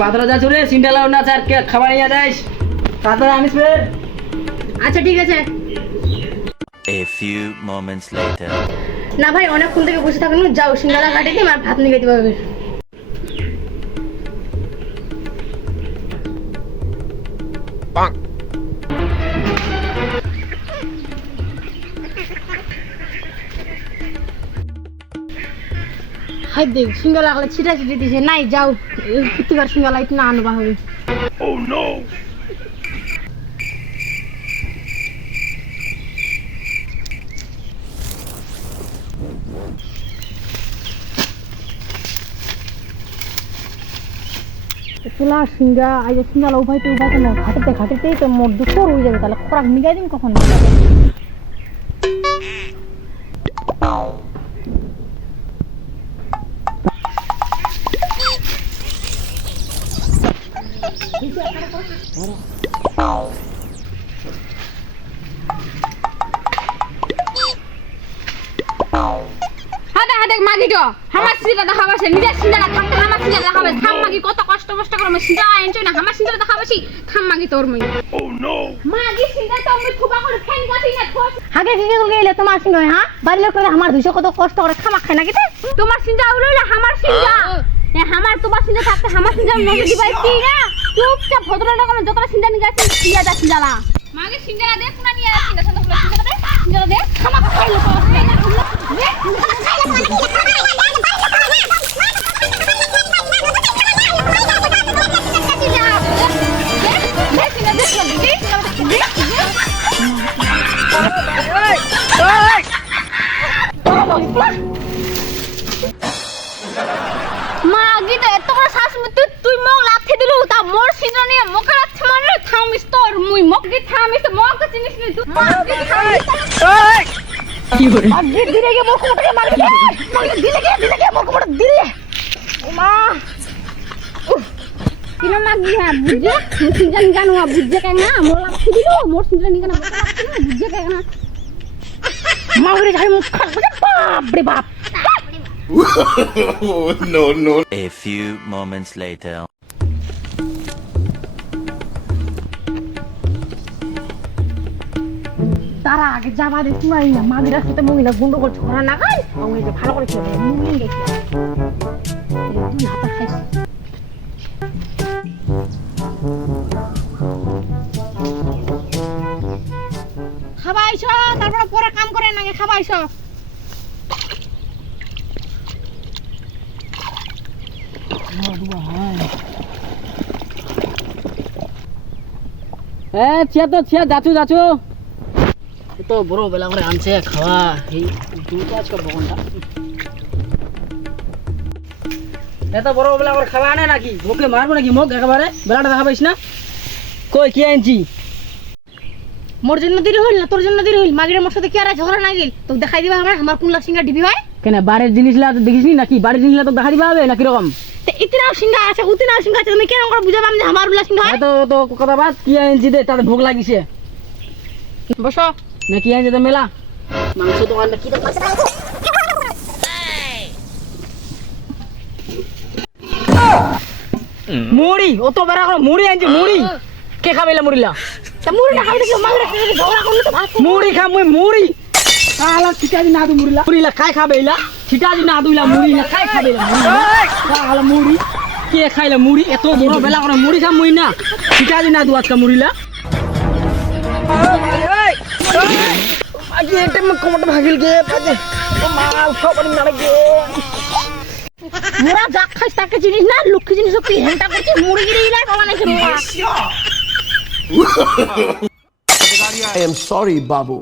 পাতরা যা চলে সিন্ডালাও না চার কে খাবার নিয়ে যাইস তাড়াতাড়ি আনিস রে। আচ্ছা ঠিক আছে। A few moments later. না ভাই অনেকক্ষণ থেকে বসে থাকুন, যাও সিঙ্গালা ঘাটে দিয়ে আর ভাত নিয়ে যেতে পারবে। হাই দেখ সিঙ্গালা গেলে ছিটা ছিটি দিছে, নাই যাও প্রতিবার সিঙ্গালা একটু না আনবা হবে। Oh no! চলা সিঙ্গা আজ সিঙ্গালা উপাইতে উপাইতে না ঘাটেতে ঘাটেতেই তো মোর দুপুর হয়ে যাবে, তাহলে খোরাক নিগাই দিন কখন হাদা হাদা মাগিটো হামার সিটা দেখাবাসে নিজের সিটা থাকতে হামার সিটা দেখাবে থাম মাগি কত কষ্ট কষ্ট করে সিটা এনজয় না হামার সিটা দেখাবাসি থাম মাগি তোর মই Oh no! মাগি সিটা তো আমি খুবা করে ফেন গাছি না খোস আগে কি গেল গেলে তোমার সিঙ্গা হ্যাঁ বাড়ি লোক আমার 200 কত কষ্ট করে খামা খায় না কিতে তোমার সিটা হলো হামার সিটা এ হামার তোমার সিটা থাকতে হামার সিটা নজর দিবাই কি না চুপচাপ ভদ্রটা করে যতটা সিটা নিয়ে গেছে দিয়া দা সিটালা মাগি সিঙ্গারা দে কোনা নিয়ে আসি না সন্ধ্যা সিঙ্গারা দে সিঙ্গারা দে খামা খাইলো তো মাগি তো এত বড় শ্বাস তুই মগ লাথি দিলু তা মোর সিনা নিয়ে মকে লাথি মারলো থামিস তোর মুই মগি থামিস মগ চিনিস নি তুই মাগি থামিস কি করে মাগি দিলে গে মক উঠে মাগি দিলে গে মক উঠে দিলে মা কিনা মাগি হ্যাঁ বুঝে সিনা নি জানো বুঝে কেন না মোর লাথি দিলু মোর সিনা নি কেন বুঝে কেন না মাগরে যাই মুখ খাবে বাপ রে বাপ Oh no no! A few moments later. তারা আগে যাবা দে শুনাই না মাগিরা সাথে মহিলা গন্ডগোল ছড়া না খাই আমি এটা ভালো করে খেয়ে মুমিন গেছি দুই হাতে খাইছি খাবাইছ তারপরে পরে কাম করে না খাবাইছ এ ছিয়া তো ছিয়া যাচু যাচু তো বড় বেলা করে আনছে খাওয়া এই দুটো আজকে বগনটা এত বড় বেলা করে খাওয়া আনে নাকি ওকে মারবো নাকি মুখ একেবারে বেলাটা দেখা পাইস না কই কি আনছি মোর জন্য দেরি হইল না তোর জন্য দেরি হইল মাগিরা মোর সাথে কি আর ঝগড়া না গেল তো দেখাই দিবা আমার কোন লাখ সিঙ্গা ডিবি হয় কেন বাড়ির জিনিসগুলা তো দেখিস নি নাকি বাড়ির জিনিসগুলা তো দেখা দিবা হবে না কিরকম তো ইতনাও সিঙ্গা আছে উতনাও সিঙ্গা আছে তুমি কেন করে বুঝাবাম যে আমার উল্লা সিঙ্গা হয় এত তো কথা বাদ কি আনছি দে তাতে ভোগ লাগিছে বসো না কি আনছে তো মেলা মাংস দোকান কি মুড়ি ও তো বেড়া করে মুড়ি আনছে মুড়ি কে খাবেলা মুড়িলা তা মুড়ি না খাইতে কি মাগিরা সাথে ঝগড়া করলে তো ভাত মুড়ি খা মুই মুড়ি আলা ছিটাদি না দু মুড়িলা মুড়িলা খাই খাবেলা ছিটাদি না দুইলা মুড়িলা খাই খাবেলা আলা মুড়ি কে খাইলা মুড়ি এত বড় বেলা করে মুড়ি খা মুই না ছিটাদি না দু আজকা মুড়িলা আগে এটা মে কোমটা ভাগিল গে বাজে ও মাল সব নাড়ে গে মোরা যা খাইছ তাকে জিনিস না লক্ষ্মী জিনিস কি হেনটা করছে মুড়ি গিরে ইলাই পালা নাকি I am sorry, Babu.